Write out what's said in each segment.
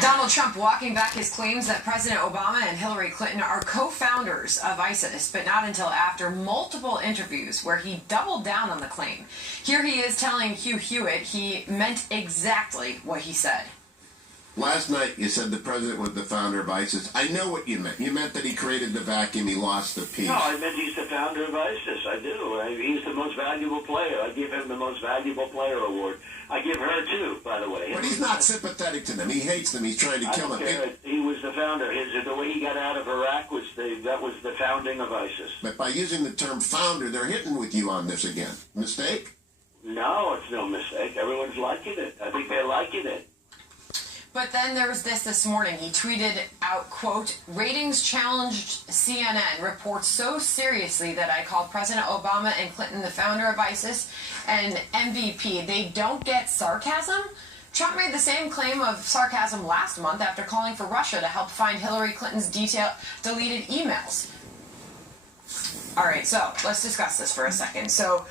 Donald Trump walking back his claims that President Obama and Hillary Clinton are co-founders of ISIS, but not until after multiple interviews where he doubled down on the claim. Here he is telling Hugh Hewitt he meant exactly what he said. Last night you said the president was the founder of ISIS. I know what you meant. You meant that he created the vacuum, he lost the peace. No, I meant he's the founder of ISIS. I do. He's the most valuable player. I give him the most valuable player award. I give her too, by the way. But he's not sympathetic to them. He hates them. He's trying to kill them. He was the founder. The way he got out of Iraq was the founding of ISIS. But by using the term founder, they're hitting with you on this again. Mistake? No, it's no mistake. Everyone's liking it. I think they're liking it. But then there was this morning. He tweeted out, quote, ratings challenged CNN reports so seriously that I called President Obama and Clinton the founder of ISIS and MVP. They don't get sarcasm? Trump made the same claim of sarcasm last month after calling for Russia to help find Hillary Clinton's deleted emails. All right, so let's discuss this for a second. So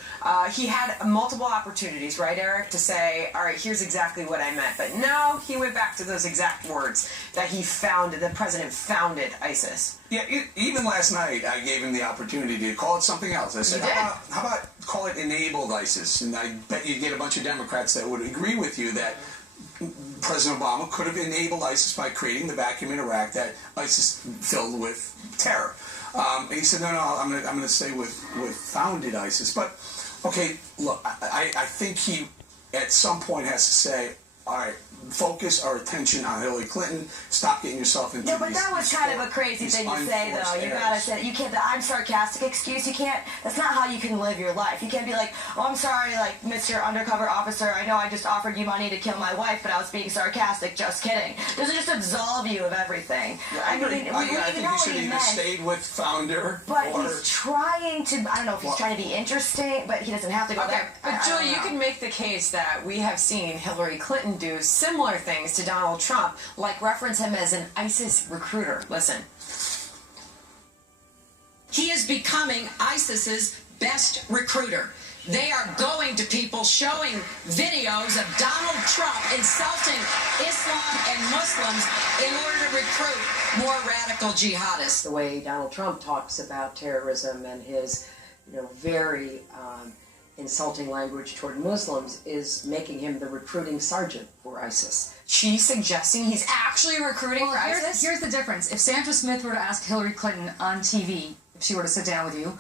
he had multiple opportunities, right, Eric, to say, all right, here's exactly what I meant. But no, he went back to those exact words that the president founded ISIS. Yeah, even last night I gave him the opportunity to call it something else. I said, how about call it enabled ISIS? And I bet you'd get a bunch of Democrats that would agree with you that President Obama could have enabled ISIS by creating the vacuum in Iraq that ISIS filled with terror. And he said, no, I'm going to stay with founded ISIS. But, okay, look, I think he at some point has to say, all right, focus our attention on Hillary Clinton. Stop getting yourself into but that was kind of a crazy thing to say, though. You gotta say, you can't, the I'm sarcastic excuse, you can't, that's not how you can live your life. You can't be like, oh, I'm sorry, like, Mr. Undercover Officer, I know I just offered you money to kill my wife, but I was being sarcastic, just kidding. Doesn't just absolve you of everything. Yeah, I think you should either stayed with founder but or... he's trying to, I don't know if he's trying to be interesting, but he doesn't have to go there. But Julie, you can make the case that we have seen Hillary Clinton do similar things to Donald Trump, like reference him as an ISIS recruiter. Listen. He is becoming ISIS's best recruiter. They are going to people showing videos of Donald Trump insulting Islam and Muslims in order to recruit more radical jihadists. The way Donald Trump talks about terrorism and his, very insulting language toward Muslims is making him the recruiting sergeant for ISIS. She's suggesting he's actually recruiting for ISIS? Here's the difference. If Sandra Smith were to ask Hillary Clinton on TV, if she were to sit down with you,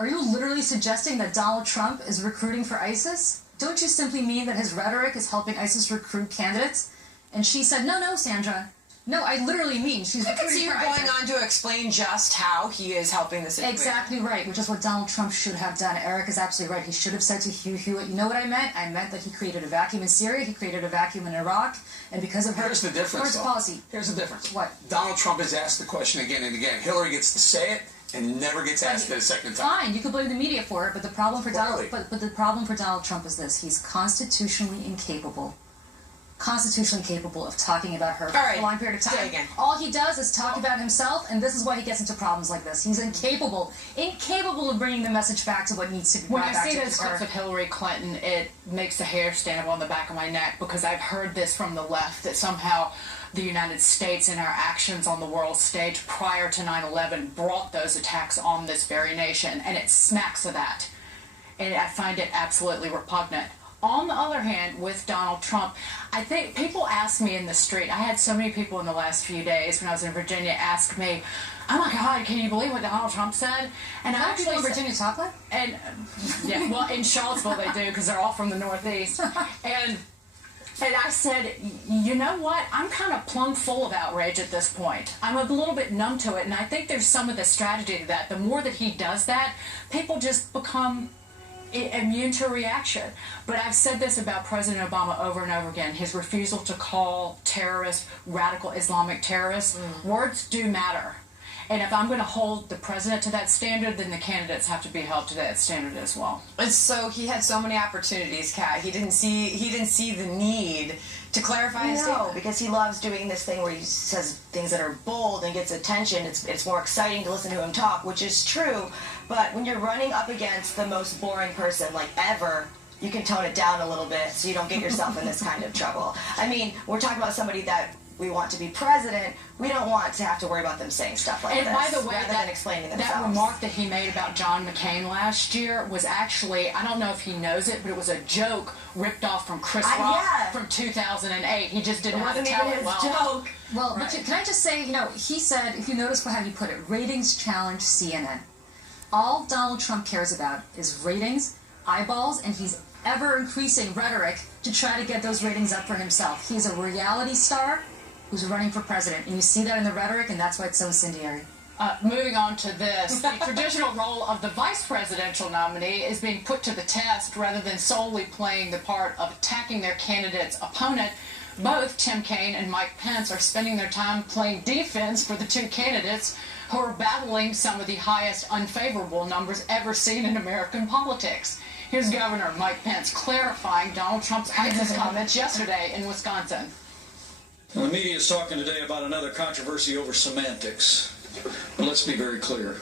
are you literally suggesting that Donald Trump is recruiting for ISIS? Don't you simply mean that his rhetoric is helping ISIS recruit candidates? And she said, no, Sandra. No, I literally mean she's recruiting for ISIS. You can see her going on to explain just how he is helping the situation. Exactly right, which is what Donald Trump should have done. Eric is absolutely right. He should have said to Hugh Hewitt, you know what I meant? I meant that he created a vacuum in Syria, he created a vacuum in Iraq, and because of her Here's the difference, policy. Here's the difference. What? Donald Trump is asked the question again and again. Hillary gets to say it and never gets asked it a second time. Fine, you can blame the media for it, but the problem for the problem for Donald Trump is this: he's constitutionally incapable of talking about her for a long period of time. All he does is talk about himself, and this is why he gets into problems like this. He's incapable of bringing the message back to what needs to be brought back to her. When I see those clips of Hillary Clinton, it makes the hair stand up on the back of my neck, because I've heard this from the left, that somehow the United States and our actions on the world stage prior to 9/11 brought those attacks on this very nation, and it smacks of that. And I find it absolutely repugnant. On the other hand, with Donald Trump, I think people ask me in the street, I had so many people in the last few days when I was in Virginia ask me, oh my God, can you believe what Donald Trump said? And I actually in Virginia talk like? And yeah, well, in Charlottesville they do, because they're all from the Northeast. And I said, you know what? I'm kind of plumb full of outrage at this point. I'm a little bit numb to it, and I think there's some of the strategy to that. The more that he does that, people just become immune to reaction. But I've said this about President Obama over and over again, his refusal to call terrorists radical Islamic terrorists. Words do matter. And if I'm going to hold the president to that standard, then the candidates have to be held to that standard as well. And so he had so many opportunities, Kat. He didn't see the need to clarify his statement. No, because he loves doing this thing where he says things that are bold and gets attention. It's more exciting to listen to him talk, which is true. But when you're running up against the most boring person, like ever, you can tone it down a little bit so you don't get yourself in this kind of trouble. I mean, we're talking about somebody that we want to be president, we don't want to have to worry about them saying stuff like this. And by the way, rather than explaining themselves. That remark that he made about John McCain last year was actually, I don't know if he knows it, but it was a joke ripped off from Chris Rock from 2008. He just didn't want to tell it well. Joke. Well, but can I just say, he said, if you notice how he put it, ratings challenge CNN. All Donald Trump cares about is ratings, eyeballs, and he's ever-increasing rhetoric to try to get those ratings up for himself. He's a reality star who's running for president, and you see that in the rhetoric, and that's why it's so incendiary. Moving on to this, the traditional role of the vice presidential nominee is being put to the test rather than solely playing the part of attacking their candidate's opponent. Both Tim Kaine and Mike Pence are spending their time playing defense for the two candidates who are battling some of the highest unfavorable numbers ever seen in American politics. Here's Governor Mike Pence clarifying Donald Trump's ISIS comments yesterday in Wisconsin. Now, the media is talking today about another controversy over semantics. But let's be very clear.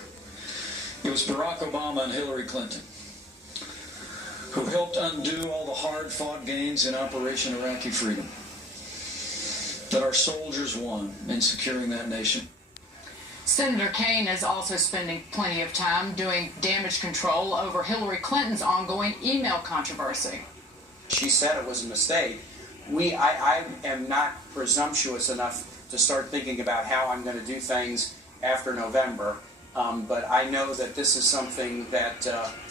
It was Barack Obama and Hillary Clinton who helped undo all the hard-fought gains in Operation Iraqi Freedom that our soldiers won in securing that nation. Senator Kaine is also spending plenty of time doing damage control over Hillary Clinton's ongoing email controversy. She said it was a mistake. I am not presumptuous enough to start thinking about how I'm going to do things after November, but I know that this is something that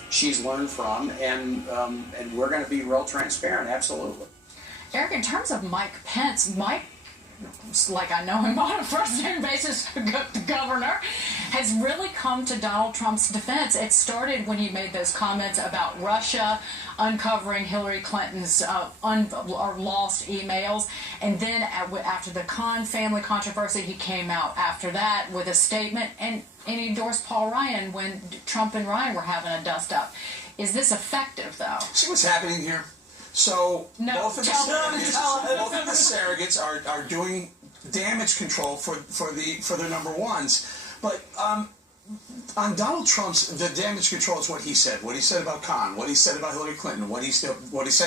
she's learned from, and we're going to be real transparent, absolutely. Eric, in terms of Mike Pence, Mike, like I know him on a first-name basis, the governor, has really come to Donald Trump's defense. It started when he made those comments about Russia uncovering Hillary Clinton's lost emails, and then after the Khan family controversy, he came out after that with a statement, and he endorsed Paul Ryan when Trump and Ryan were having a dust-up. Is this effective, though? See what's happening here? So both of the surrogates are doing damage control for their number ones, but on Donald Trump's, the damage control is what he said about Khan, what he said about Hillary Clinton, what he said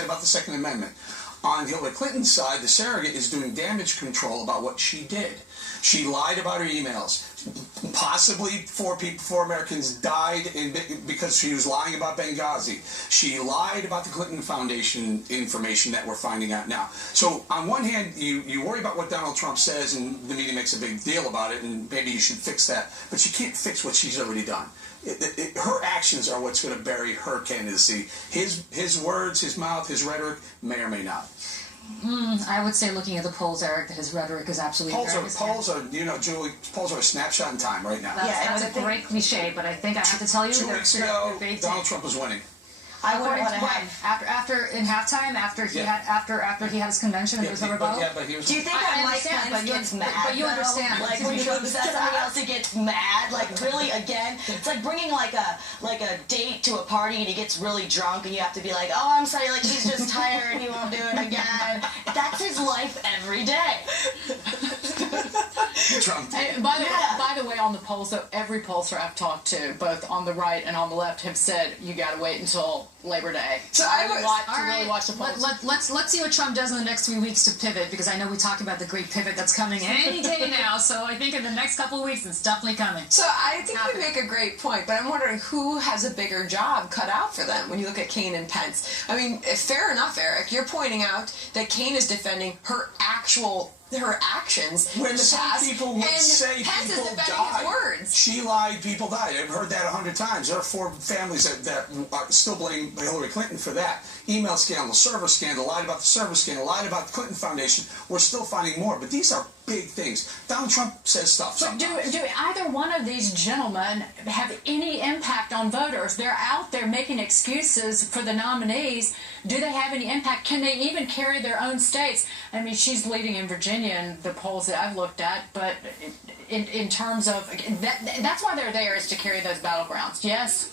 about the Second Amendment. On Hillary Clinton's side, the surrogate is doing damage control about what she did. She lied about her emails. Possibly four Americans died because she was lying about Benghazi. She lied about the Clinton Foundation information that we're finding out now. So on one hand, you worry about what Donald Trump says, and the media makes a big deal about it, and maybe you should fix that. But you can't fix what she's already done. Her actions are what's going to bury her candidacy. His words, his mouth, his rhetoric may or may not. I would say, looking at the polls, Eric, that his rhetoric is absolutely polls are, Julie, polls are a snapshot in time right now. That's a great cliche, but I think I have to tell you, 2 weeks ago, Donald Trump was winning. I wouldn't want to have after in halftime after he had his convention and there was no rebuttal. But he was. Do you think that Mike Pence gets mad? But you understand, like when he upsets somebody else, he gets mad. Like really, again, it's like bringing like a date to a party and he gets really drunk and you have to be like, oh, I'm sorry, like he's just tired, he won't do it again. That's his life every day. Trump. By the way, on the polls, though, every pollster I've talked to, both on the right and on the left, have said you got to wait until Labor Day. So really watch the polls. Let's see what Trump does in the next 3 weeks to pivot, because I know we talked about the great pivot that's coming any day now. So I think in the next couple of weeks it's definitely coming. So I think you make a great point, but I'm wondering who has a bigger job cut out for them when you look at Kaine and Pence. I mean, fair enough, Eric. You're pointing out that Kaine is defending her actions when in the some past, people would say Pence people is defending died. his words. She lied, people died. I've heard that 100 times. There are 4 families that still blame Hillary Clinton for that. Email scandal, server scandal, lied about the server scandal, lied about the Clinton Foundation. We're still finding more, but these are big things. Donald Trump says stuff sometimes. But do either one of these gentlemen have any impact on voters? They're out there making excuses for the nominees. Do they have any impact? Can they even carry their own states? I mean, she's leading in Virginia in the polls that I've looked at, but in terms of that's why they're there, is to carry those battlegrounds. Yes.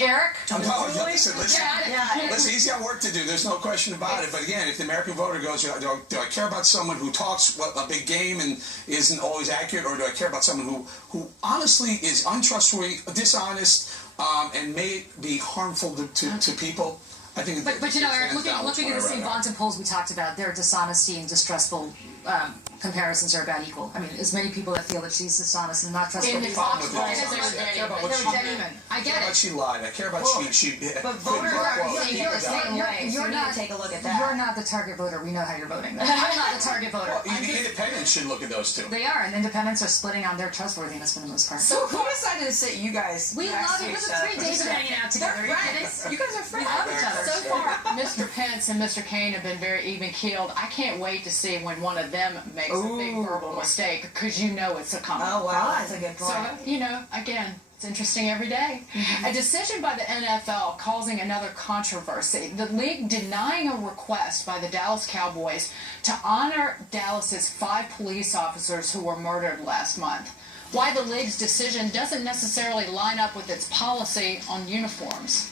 Eric? Listen, he's got work to do. There's no question about it. But again, if the American voter goes, do I care about someone who talks a big game and isn't always accurate, or do I care about someone who honestly is untrustworthy, dishonest, and may be harmful to people? I think. But you know, Eric, looking at the same Vaughnton polls we talked about, their dishonesty and distrustful comparisons are about equal. I mean, as many people that feel that she's dishonest and not trustworthy. I care about what she did. I get it. She lied. I care about she. But voters are seeing it the same way. So you need to take a look at that. You're not the target voter. We know how you're voting. I'm not the target voter. Well, the independents should look at those two. They are, and independents are splitting on their trustworthiness for the most part. So who decided to sit you guys? We love it. Look at 3 days of hanging out together. You guys are friends. We love each other. So far, Mr. Pence and Mr. Kane have been very even-keeled. I can't wait to see when one of them makes a big verbal mistake, because you know it's a coming. Oh, wow, that's a good point. So, you know, again, it's interesting every day. A decision by the NFL causing another controversy. The league denying a request by the Dallas Cowboys to honor Dallas's 5 police officers who were murdered last month. Why the league's decision doesn't necessarily line up with its policy on uniforms.